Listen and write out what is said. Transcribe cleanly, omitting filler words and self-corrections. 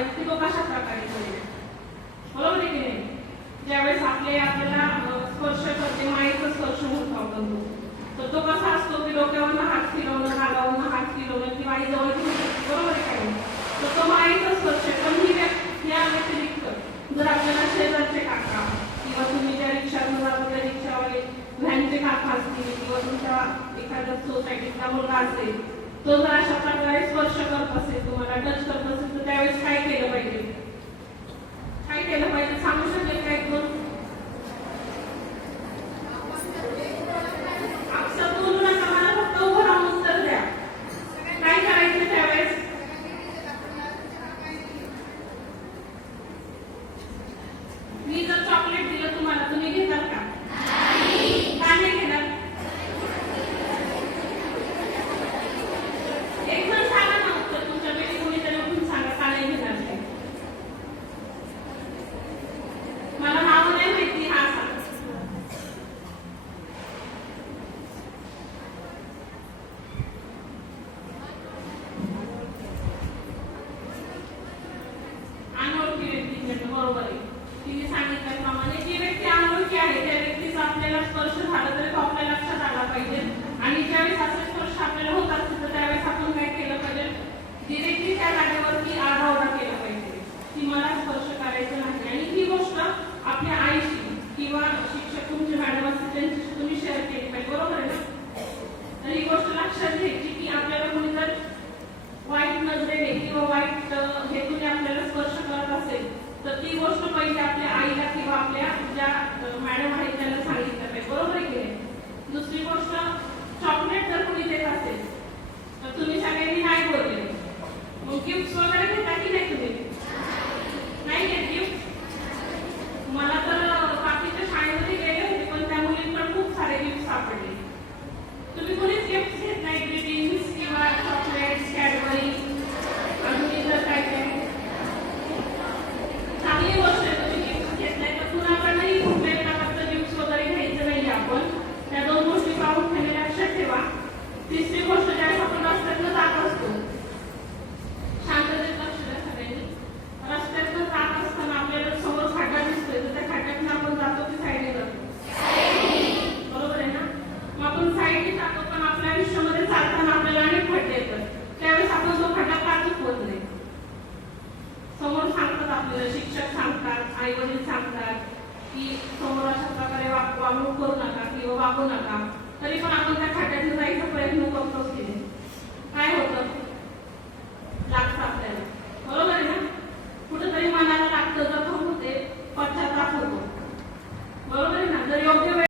पाहिजे की तो कशा प्रकारे करेल, बरोबर आहे की नाही. ज्यावेळेस आपल्याला स्पर्श करते, मायेचा स्पर्श म्हणतो आपण तर तो कसा असतो की डोक्यावरनं हात फिरवणं, गालावरनं हात फिरवणं किंवा आई जवळ घेऊ शकतो, बरोबर आहे काही. तर तो मायेचा स्पर्श. पण या व्यतिरिक्त जर आपल्याला शेजारचे काका किंवा तुम्ही ज्या रिक्षातून जाता त्या रिक्षावाले व्हॅनचे काका असतील किंवा तुमच्या एखाद्या सोसायटीतला मुलगा असेल, तो जर अशा प्रकारे स्पर्श करत असेल, तुम्हाला टच करत असेल, तर त्यावेळेस काय केलं पाहिजे, काय केलं पाहिजे सांगू शकेल काय कोण. मी जर चॉकलेट दिलं तुम्हाला, तुम्ही घेणार का? का नाही घेणार? एक जण सांगा ना उत्तर, तुमच्यापैकी कोणीतरी उठून सांगा का नाही घेणार ते. मला नाव नाही माहिती, हा सांग. अनोळखी व्यक्ती, बरोबर आहे. तिने सांगितल्याप्रमाणे जी व्यक्ती अनोळखी आहे त्या व्यक्तीचा आपल्याला स्पर्श झाला तरी तो आपल्या लक्षात आला पाहिजे. आणि ज्यावेळेस असे स्पर्श आपल्याला होत असतील तर त्यावेळेस आपण काय केलं पाहिजे, डिरेक्टली त्या जागेवरती आरडाओरडा केला पाहिजे की मला स्पर्श करायचं नाही. आणि ही गोष्ट आपल्या आईशी किंवा शिक्षक तुमचे मॅडम असतील त्यांच्याशी तुम्ही शेअर केली पाहिजे, बरोबर आहे ना. तर ही गोष्ट लक्षात घ्यायची की आपल्याला कोणी जर वाईट नजरेने किंवा वाईट हेतूने आपल्याला स्पर्श करत असेल तर ती गोष्ट पहिले आपल्या आईला किंवा आपल्या ज्या मॅडम आहेत त्यांना सांगितलं पाहिजे, बरोबर आहे की नाही. दुसरी गोष्ट, चॉकलेट जर कोणी देत असेल तर तुम्ही सगळ्यांनी नाही बोलले, मग गिफ्ट वगैरे घेता की नाही तुम्ही? नाही घेत गिफ्ट. मला तर बाकीच्या शाळेमध्ये गेले होते पण त्या मुलींकडे खूप सारे गिफ्ट सापडले. तुम्ही कोणीच गिफ्ट घेत नाही, ग्रीटिंग्स किंवा चॉकलेट्स, कॅडबरी, अजून इतर काय काय. चांगली गोष्ट आहे तुम्ही गिफ्ट घेत नाही, तर कुणाकडनंही कुठल्याही प्रकारचं गिफ्ट वगैरे घ्यायचं नाही आपण. त्या दोन गोष्टी प्रामुख्याने लक्षात ठेवा. तिसरी गोष्ट, ज्यावेळेस आपण रस्त्यातनं जात असतो, शांततेत लक्ष द्या सगळ्यांनी. रस्त्यातनं जात असताना आपल्याला समोर खड्डा दिसतोय तर त्या खड्ड्यातनं आपण जातो की साईडने जातो? बरोबर आहे ना. मग आपण साईडने जातो पण आपल्या आयुष्यामध्ये चालताना आपल्याला अनेक खड्डे येतात. त्यावेळेस आपण तो खड्डा का चुकवत नाही? समोर सांगतात आपल्याला, शिक्षक सांगतात, आई वडील सांगतात की समोर अशा प्रकारे वागणूक करू नका किंवा वागू नका, तरी पण आपण त्या खड्ड्यातून जायचा प्रयत्न करतोच की नाही. काय होतं,